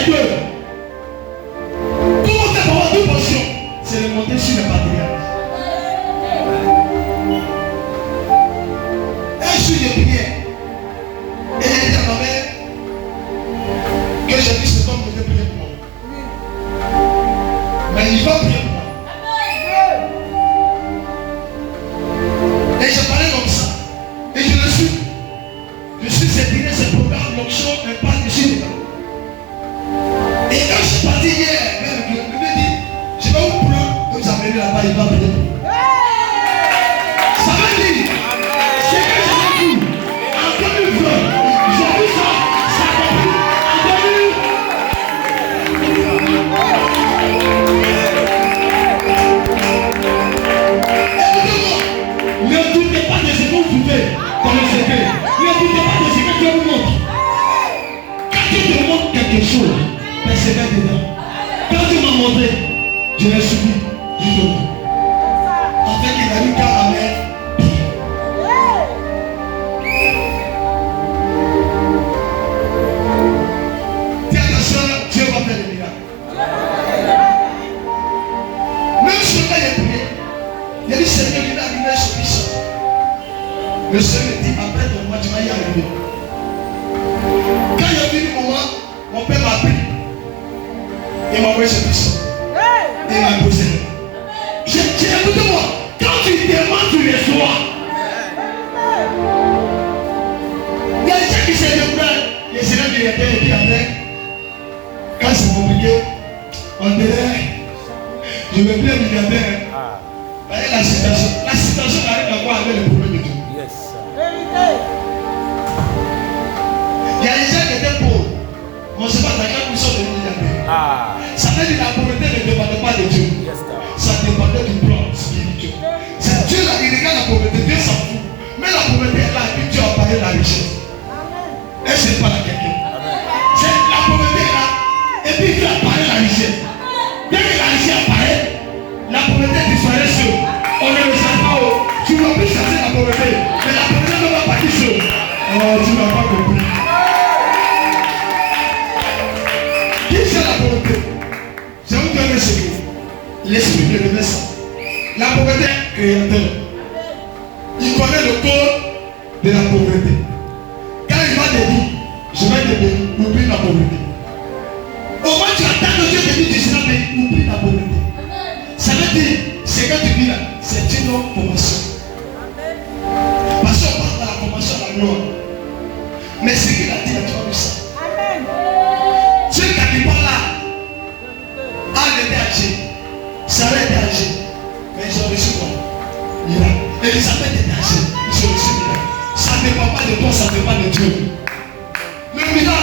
les deux. Comment faire pour avoir deux portions? C'est de monter sur le patriarche. Un jour de prière. Et il a dit à ma mère que j'ai vu cet homme venir prier pour moi. Mais il va prier pour moi. Et je parlais comme ça. Et je le suis. Je suis séparé ce programme, l'option, un pas de chez dedans. Et quand je suis parti hier, même il me dit, je vais vous prendre, vous amenez là-bas, il va prier pour moi. Ça veut dire, c'est que j'ai vu, en 2020, j'ai vu ça, ça a compris, en 2000. Ne doutez pas de ce que vous pouvez dans le secret. Ne doutez pas de ce que Dieu vous montre. Quand Dieu te montre quelque chose, persévère dedans. Quand Dieu m'a montré, je l'ai suivi jusqu'au bout. En fait, il a eu qu'à la mer. Dis à ta soeur, Dieu va faire des miracles. Même si quand il est prié, il y a dit Seigneur, il est arrivé sur puissant. Le Seigneur dit, après ton mois, tu vas y arriver. Quand il y a eu le moment, mon père m'a pris. Il m'a envoyé ce puissant. Il m'a posé. Écoute-moi, quand tu demandes, tu reçois. Il y a des gens qui se déprennent. Les Seigneurs qui étaient et puis après, quand c'est compliqué, on dirait, je veux bien milliardaire. La situation arrive à quoi avec le problème de tout. Il y a des gens qui étaient pauvres. On ne sait pas dans quelle position de milliardaire. Ça veut dire que la pauvreté ne dépendait pas de Dieu. Ça dépendait du plan spirituel. C'est Dieu là, il regarde la pauvreté, Dieu s'en fout. Mais la pauvreté est là et puis Dieu apparaît la richesse. Et ce n'est pas la quelqu'un. C'est la pauvreté est là et puis Dieu apparaît la richesse. Dès que la richesse apparaît, la pauvreté disparaît seule. On ne le sait pas. Tu ne vas plus chercher la pauvreté. Mais la pauvreté ne va pas partir seule. Oh, tu n'as pas compris. Qui c'est la pauvreté? Je vais vous donner un secret. L'esprit de renaissance. La pauvreté est créateur. Il connaît le code de la pauvreté. Quand il va te dire, je vais te bénir, oublie la pauvreté. Au moins tu attends que Dieu te dise, tu seras béni, oublie la pauvreté. Ça veut dire, ce que tu dis là, c'est une formation. Parce qu'on parle de la formation à la gloire. Mais ce qu'il a dit, là, tu as vu ça. Dieu quand il parle là, Anne était âgée, Sarah était âgée, mais ils ont reçu quoi? Miracle. Elisabeth était âgée, ils ont reçu miracle. Ça ne dépend pas de toi, ça dépend de Dieu. Le miracle